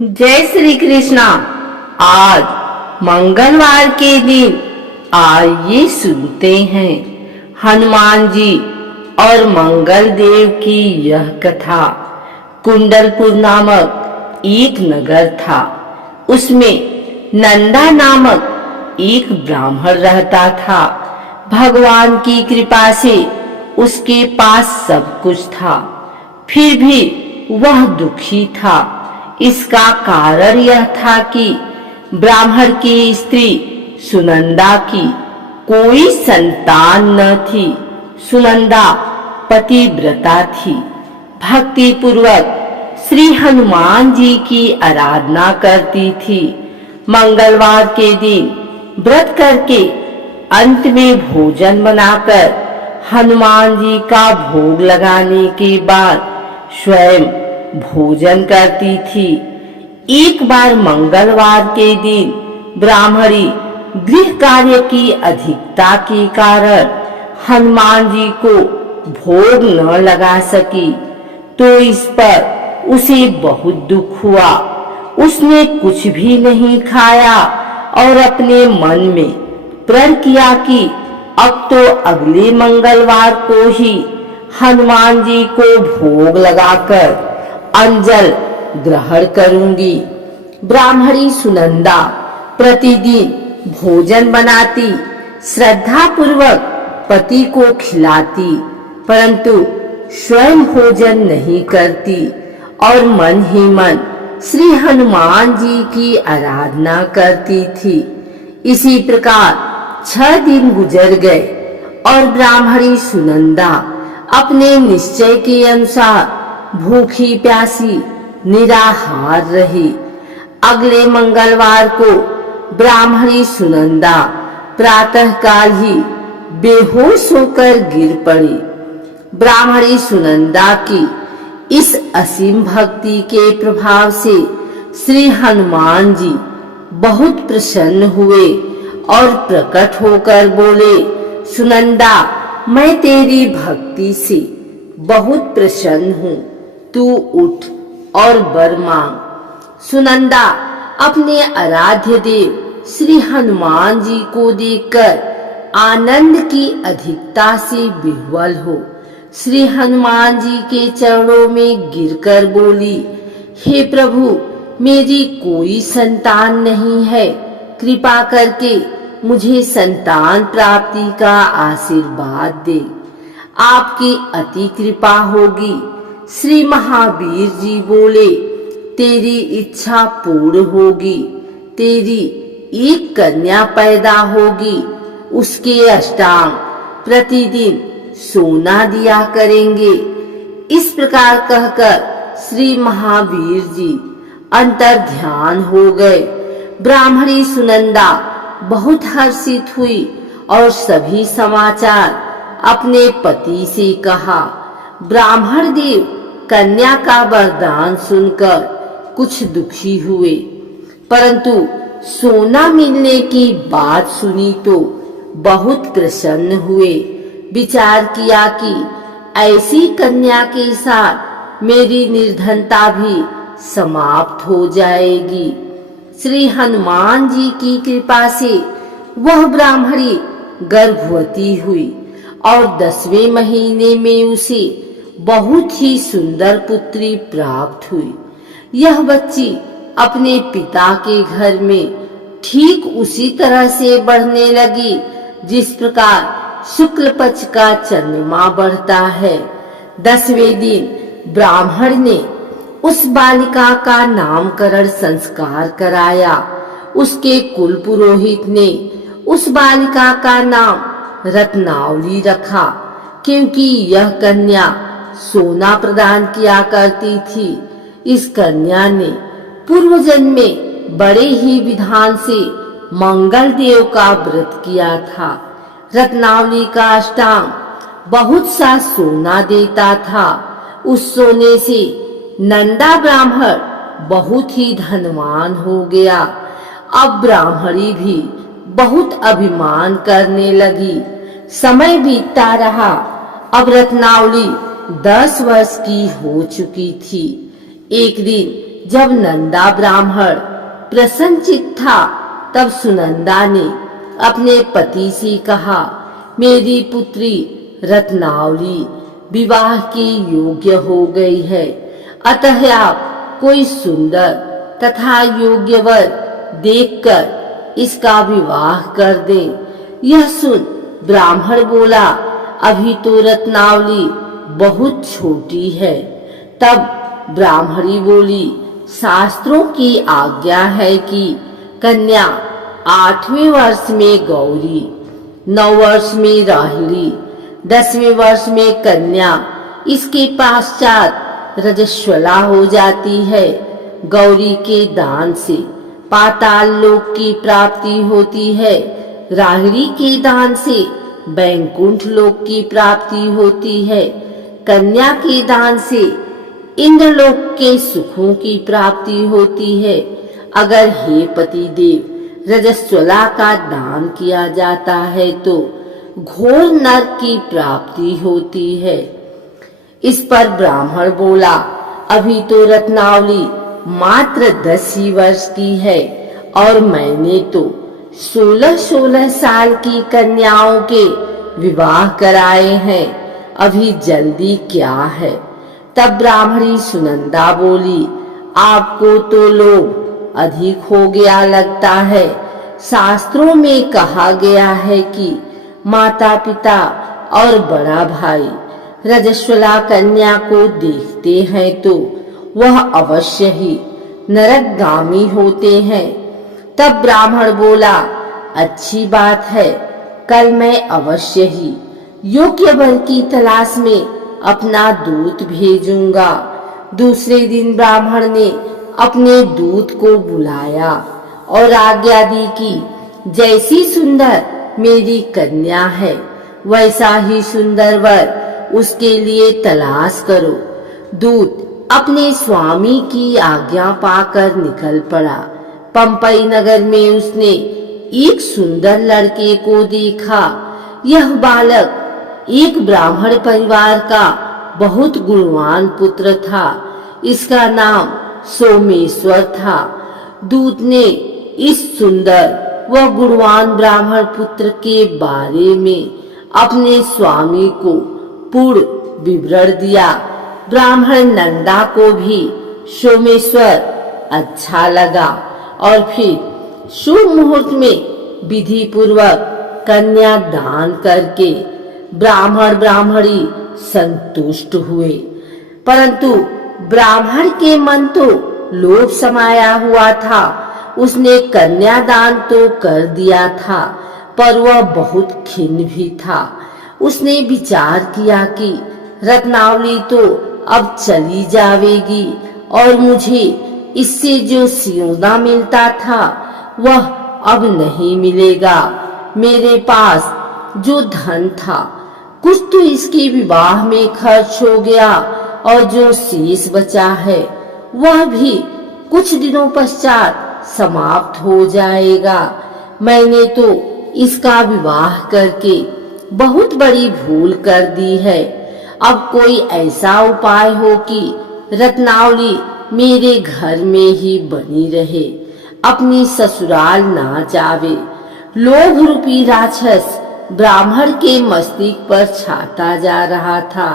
जय श्री कृष्णा। आज मंगलवार के दिन आइए सुनते हैं हनुमान जी और मंगल देव की यह कथा। कुंडलपुर नामक एक नगर था। उसमें नंदा नामक एक ब्राह्मण रहता था। भगवान की कृपा से उसके पास सब कुछ था, फिर भी वह दुखी था। इसका कारण यह था कि ब्राह्मण की स्त्री सुनंदा की कोई संतान न थी। सुनंदा पतिव्रता थी, भक्ति पूर्वक श्री हनुमान जी की आराधना करती थी। मंगलवार के दिन व्रत करके अंत में भोजन बनाकर हनुमान जी का भोग लगाने के बाद स्वयं भोजन करती थी। एक बार मंगलवार के दिन ब्राह्मणी गृह कार्य की अधिकता के कारण हनुमान जी को भोग न लगा सकी, तो इस पर उसे बहुत दुख हुआ। उसने कुछ भी नहीं खाया और अपने मन में प्रण किया कि अब तो अगले मंगलवार को ही हनुमान जी को भोग लगाकर अंजल ग्रहण करूंगी। ब्राह्मणी सुनंदा प्रतिदिन भोजन बनाती, श्रद्धा पूर्वक पति को खिलाती, परंतु स्वयं भोजन नहीं करती और मन ही मन श्री हनुमान जी की आराधना करती थी। इसी प्रकार 6 दिन गुजर गए और ब्राह्मणी सुनंदा अपने निश्चय के अनुसार भूखी प्यासी निराहार रही। अगले मंगलवार को ब्राह्मणी सुनंदा प्रातःकाल ही बेहोश होकर गिर पड़ी। ब्राह्मणी सुनंदा की इस असीम भक्ति के प्रभाव से श्री हनुमान जी बहुत प्रसन्न हुए और प्रकट होकर बोले, सुनंदा, मैं तेरी भक्ति से बहुत प्रसन्न हूँ, तू उठ और वर मांग। सुनंदा अपने आराध्य देव श्री हनुमान जी को देखकर आनंद की अधिकता से विह्वल हो श्री हनुमान जी के चरणों में गिरकर बोली, हे प्रभु, मेरी कोई संतान नहीं है, कृपा करके मुझे संतान प्राप्ति का आशीर्वाद दे। आपकी अति कृपा होगी। श्री महावीर जी बोले, तेरी इच्छा पूर्ण होगी। तेरी एक कन्या पैदा होगी, उसके अष्टांग प्रतिदिन सोना दिया करेंगे। इस प्रकार कहकर श्री महावीर जी अंतर ध्यान हो गए। ब्राह्मणी सुनंदा बहुत हर्षित हुई और सभी समाचार अपने पति से कहा। ब्राह्मण देव कन्या का वरदान सुनकर कुछ दुखी हुए, परंतु सोना मिलने की बात सुनी तो बहुत प्रसन्न हुए। विचार किया कि ऐसी कन्या के साथ मेरी निर्धनता भी समाप्त हो जाएगी। श्री हनुमान जी की कृपा से वह ब्राह्मणी गर्भवती हुई और 10वें महीने में उसे बहुत ही सुंदर पुत्री प्राप्त हुई। यह बच्ची अपने पिता के घर में ठीक उसी तरह से बढ़ने लगी जिस प्रकार शुक्ल पक्ष का चंद्रमा बढ़ता है। 10वें दिन ब्राह्मण ने उस बालिका का नामकरण संस्कार कराया। उसके कुल पुरोहित ने उस बालिका का नाम रत्नावली रखा, क्योंकि यह कन्या सोना प्रदान किया करती थी। इस कन्या ने पूर्व जन्म में बड़े ही विधान से मंगल देव का व्रत किया था। रत्नावली का अष्टांग बहुत सा सोना देता था। उस सोने से नंदा ब्राह्मण बहुत ही धनवान हो गया। अब ब्राह्मणी भी बहुत अभिमान करने लगी। समय बीतता रहा। अब रत्नावली 10 वर्ष की हो चुकी थी। एक दिन जब नंदा ब्राह्मण प्रसन्नचित्त था, तब सुनंदा ने अपने पति से कहा, मेरी पुत्री रत्नावली विवाह के योग्य हो गई है, अतः आप कोई सुंदर तथा योग्य वर देखकर इसका विवाह कर दें। यह सुन ब्राह्मण बोला, अभी तो रत्नावली बहुत छोटी है। तब ब्राह्मणी बोली, शास्त्रों की आज्ञा है कि कन्या 8वें वर्ष में गौरी, 9 वर्ष में राहिणी, 10वें वर्ष में कन्या, इसके पश्चात रजस्वला हो जाती है। गौरी के दान से पाताल लोक की प्राप्ति होती है, राहिणी के दान से बैकुंठ लोक की प्राप्ति होती है, कन्या के दान से इंद्रलोक के सुखों की प्राप्ति होती है। अगर हे पति देव रजस्वला का दान किया जाता है तो घोर नरक की प्राप्ति होती है। इस पर ब्राह्मण बोला, अभी तो रत्नावली मात्र 10 ही वर्ष की है और मैंने तो 16-16 साल की कन्याओं के विवाह कराए हैं, अभी जल्दी क्या है। तब ब्राह्मणी सुनंदा बोली, आपको तो लोभ अधिक हो गया लगता है। शास्त्रों में कहा गया है कि माता पिता और बड़ा भाई रजस्वला कन्या को देखते हैं तो वह अवश्य ही नरकगामी होते हैं। तब ब्राह्मण बोला, अच्छी बात है, कल मैं अवश्य ही योग्य वर की तलाश में अपना दूत भेजूंगा। दूसरे दिन ब्राह्मण ने अपने दूत को बुलाया और आज्ञा दी कि जैसी सुंदर मेरी कन्या है, वैसा ही सुंदर वर उसके लिए तलाश करो। दूत अपने स्वामी की आज्ञा पाकर निकल पड़ा। पंपई नगर में उसने एक सुंदर लड़के को देखा। यह बालक एक ब्राह्मण परिवार का बहुत गुणवान पुत्र था। इसका नाम सोमेश्वर था। दूत ने इस सुंदर व गुणवान ब्राह्मण पुत्र के बारे में अपने स्वामी को पूर्ण विवरण दिया। ब्राह्मण नंदा को भी सोमेश्वर अच्छा लगा और फिर शुभ मुहूर्त में विधि पूर्वक कन्या दान करके ब्राह्मण ब्राह्मणी संतुष्ट हुए। परंतु ब्राह्मण के मन तो लोभ समाया हुआ था। उसने कन्यादान तो कर दिया था, पर वह बहुत खिन्न भी था। उसने विचार किया कि रत्नावली तो अब चली जावेगी और मुझे इससे जो सियोना मिलता था वह अब नहीं मिलेगा। मेरे पास जो धन था कुछ तो इसके विवाह में खर्च हो गया और जो शेष बचा है वह भी कुछ दिनों पश्चात समाप्त हो जाएगा। मैंने तो इसका विवाह करके बहुत बड़ी भूल कर दी है। अब कोई ऐसा उपाय हो कि रत्नावली मेरे घर में ही बनी रहे, अपनी ससुराल ना जावे। लोभ रूपी राक्षस ब्राह्मण के मस्तिष्क पर छाता जा रहा था।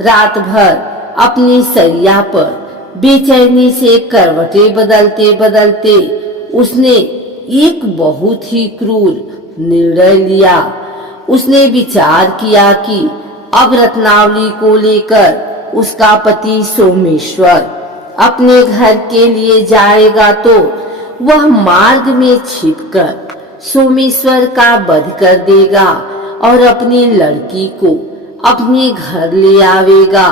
रात भर अपनी सरिया पर बेचैनी से करवटें बदलते बदलते उसने एक बहुत ही क्रूर निर्णय लिया। उसने विचार किया कि अब रत्नावली को लेकर उसका पति सोमेश्वर अपने घर के लिए जाएगा तो वह मार्ग में छिपकर सोमेश्वर का वध कर देगा और अपनी लड़की को अपने घर ले आवेगा,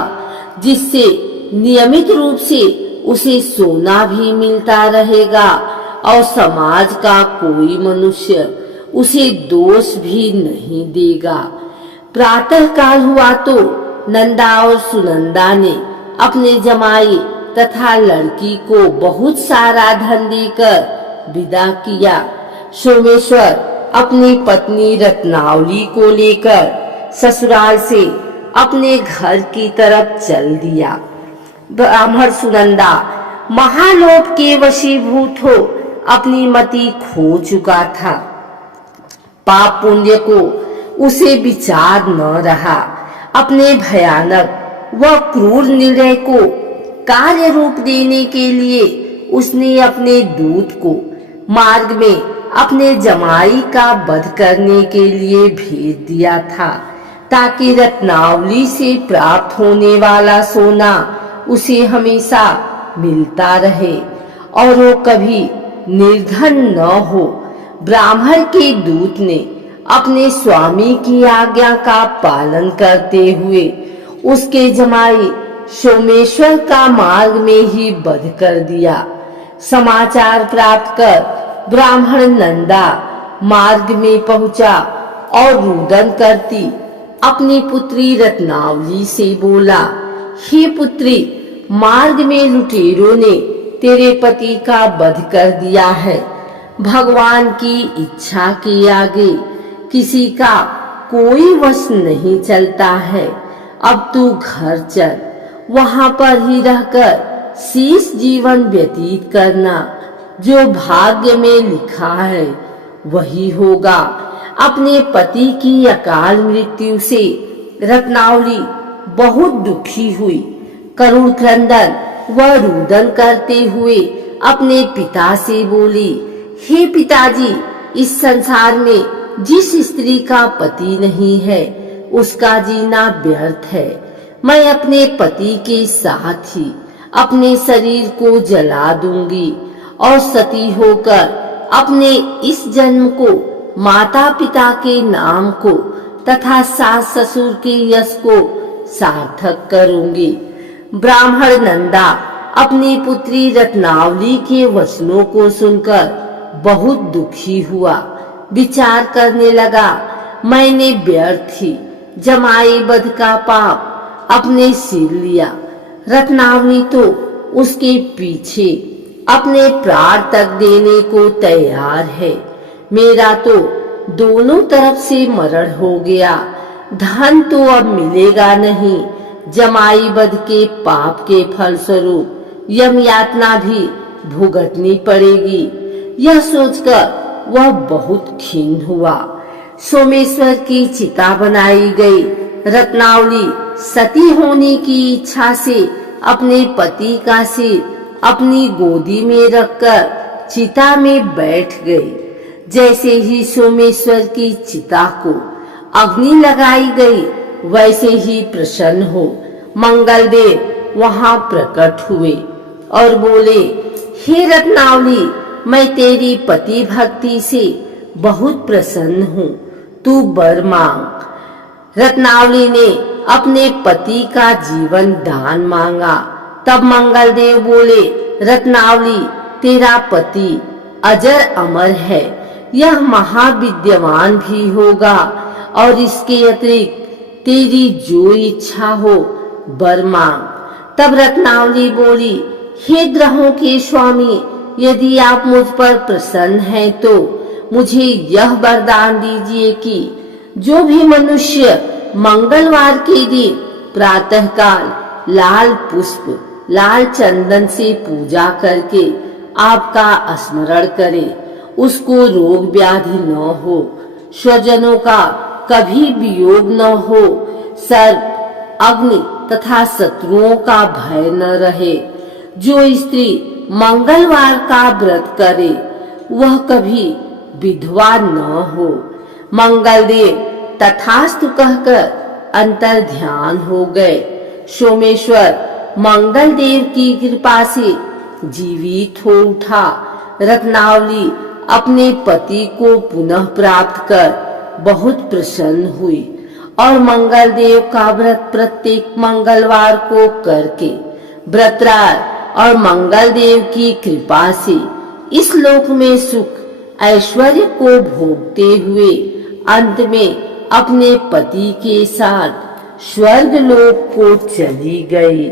जिससे नियमित रूप से उसे सोना भी मिलता रहेगा और समाज का कोई मनुष्य उसे दोष भी नहीं देगा। प्रातः काल हुआ तो नंदा और सुनंदा ने अपने जमाई तथा लड़की को बहुत सारा धन देकर विदा किया। सोमेश्वर अपनी पत्नी रत्नावली को लेकर ससुराल से अपने घर की तरफ चल दिया। ब्राह्मण सुनंदा महालोभ के वशीभूत हो अपनी मति खो चुका था। पाप पुण्य को उसे विचार न रहा। अपने भयानक व क्रूर निर्णय को कार्य रूप देने के लिए उसने अपने दूत को मार्ग में अपने जमाई का वध करने के लिए भेज दिया था, ताकि रत्नावली से प्राप्त होने वाला सोना उसे हमेशा मिलता रहे और वो कभी निर्धन न हो। ब्राह्मण के दूत ने अपने स्वामी की आज्ञा का पालन करते हुए उसके जमाई सोमेश्वर का मार्ग में ही वध कर दिया। समाचार प्राप्त कर ब्राह्मण नंदा मार्ग में पहुंचा और रुदन करती अपनी पुत्री रत्नावली से बोला, हे पुत्री, मार्ग में लुटेरों ने तेरे पति का वध कर दिया है। भगवान की इच्छा के आगे किसी का कोई वश नहीं चलता है। अब तू घर चल, वहां पर ही रहकर शेष जीवन व्यतीत करना। जो भाग्य में लिखा है वही होगा। अपने पति की अकाल मृत्यु से रत्नावली बहुत दुखी हुई। करुण क्रंदन व रुदन करते हुए अपने पिता से बोली, हे पिताजी, इस संसार में जिस स्त्री का पति नहीं है उसका जीना व्यर्थ है। मैं अपने पति के साथ ही अपने शरीर को जला दूंगी और सती होकर अपने इस जन्म को, माता पिता के नाम को तथा सास ससुर के यश को सार्थक करूंगी। ब्राह्मण नंदा अपनी पुत्री रत्नावली के वचनों को सुनकर बहुत दुखी हुआ। विचार करने लगा, मैंने व्यर्थ ही जमाई वध का पाप अपने सिर लिया। रत्नावली तो उसके पीछे अपने प्राण तक देने को तैयार है। मेरा तो दोनों तरफ से मरण हो गया। धन तो अब मिलेगा नहीं। जमाई वध के पाप के फलस्वरूप यम यातना भी भुगतनी पड़ेगी। यह सोचकर वह बहुत खिन्न हुआ। सोमेश्वर की चिता बनाई गई। रत्नावली सती होने की इच्छा से अपने पति का सिर अपनी गोदी में रखकर चिता में बैठ गई। जैसे ही सोमेश्वर की चिता को अग्नि लगाई गई, वैसे ही प्रसन्न हो मंगलदेव वहां प्रकट हुए और बोले, हे रत्नावली, मैं तेरी पति भक्ति से बहुत प्रसन्न हूँ, तू वर मांग। रत्नावली ने अपने पति का जीवन दान मांगा। तब मंगलदेव बोले, रत्नावली, तेरा पति अजर अमर है, यह महाविद्यवान भी होगा और इसके अतिरिक्त तेरी जो इच्छा हो वर मांग। तब रत्नावली बोली, हे ग्रहों के स्वामी, यदि आप मुझ पर प्रसन्न हैं तो मुझे यह वरदान दीजिए कि जो भी मनुष्य मंगलवार के दिन प्रातःकाल लाल पुष्प, लाल चंदन से पूजा करके आपका स्मरण करे, उसको रोग व्याधि न हो, स्वजनों का कभी वियोग न हो, सर्प, अग्नि तथा शत्रुओं का भय न रहे। जो स्त्री मंगलवार का व्रत करे वह कभी विधवा न हो। मंगलदेव तथास्तु कहकर अंतर ध्यान हो गए। सोमेश्वर मंगलदेव की कृपा से जीवित हो उठा। रत्नावली अपने पति को पुनः प्राप्त कर बहुत प्रसन्न हुई और मंगलदेव का व्रत प्रत्येक मंगलवार को करके व्रतराज और मंगलदेव की कृपा से इस लोक में सुख ऐश्वर्य को भोगते हुए अंत में अपने पति के साथ स्वर्ग लोक को चली गई।